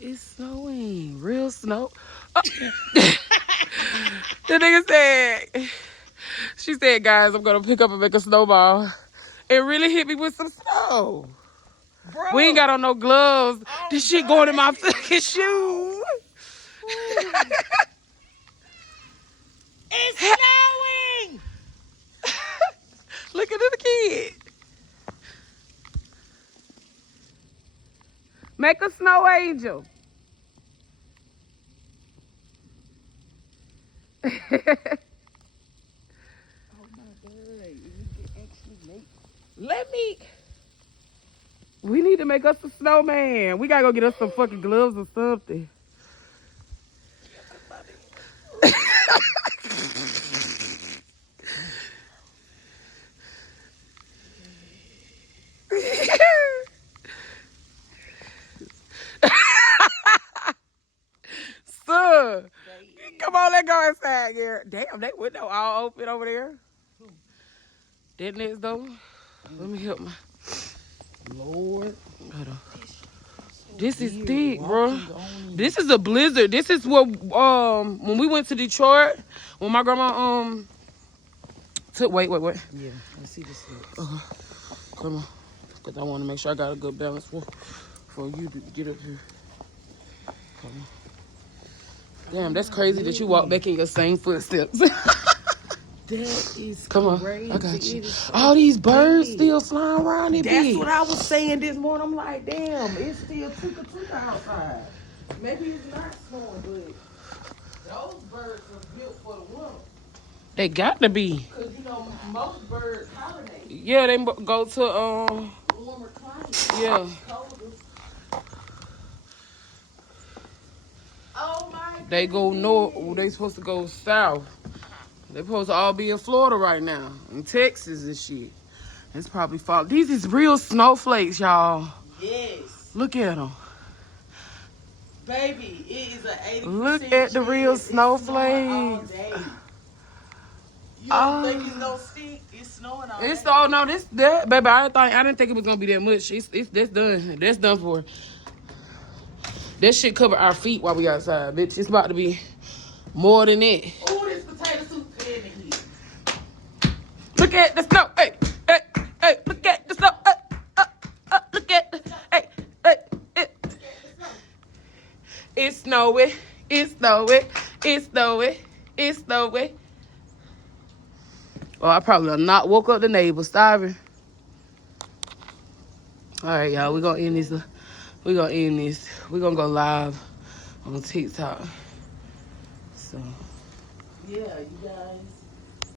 It's snowing. Real snow. Oh. The nigga said, she said, guys, I'm going to pick up and make a snowball. It really hit me with some snow. Bro. We ain't got on no gloves. Oh, This shit God, going in my that shit fucking is shoes. It's snowing! Look at the kid. Make a snow angel. Oh my God. You can actually make. Let me. We need to make us a snowman. We gotta go get us some fucking gloves or something. Son, come on, let's go inside here. Damn, that window all open over there. That next door. Let me help my. Lord. Hold on. This is thick, bro. This is a blizzard. This is what when we went to Detroit, when my grandma took wait. Yeah, I see this. Come on. Cause I want to make sure I got a good balance for you to get up here. Come on. Damn, that's crazy that you walk back in your same footsteps. That is Come on, crazy. I got you. So All these birds big. still flying around it. That's what I was saying this morning. I'm like, damn, it's still tuka outside. Maybe it's not snowing, but those birds are built for the winter. They got to be. Because, you know, most birds hibernate. Yeah, they go to Warmer climate. yeah. Colder. Oh my God. They go north. They supposed to go south. They supposed to all be in Florida right now, in Texas and shit. It's probably fall. These is real snowflakes, y'all. Yes. Look at them. Baby, it is an 80% Look at the real chance it's snowing all snowflakes. day. You don't think it's gonna stink? It's snowing all It's day. all no, that baby. I didn't think it was gonna be that much. It's that's done. That's done for. That shit cover our feet while we outside, bitch. It's about to be more than that. Oh, this potato soup in here. Look at the snow. Hey, hey, hey. Look at the snow. Look at the. Hey, hey. It's snowing. It's snowing. It's snowing. It's snowing. Oh, I probably not woke up the neighbor starving. All right, y'all. We're gonna end this. We're gonna end this. We're gonna go live on TikTok. So. Yeah, you guys.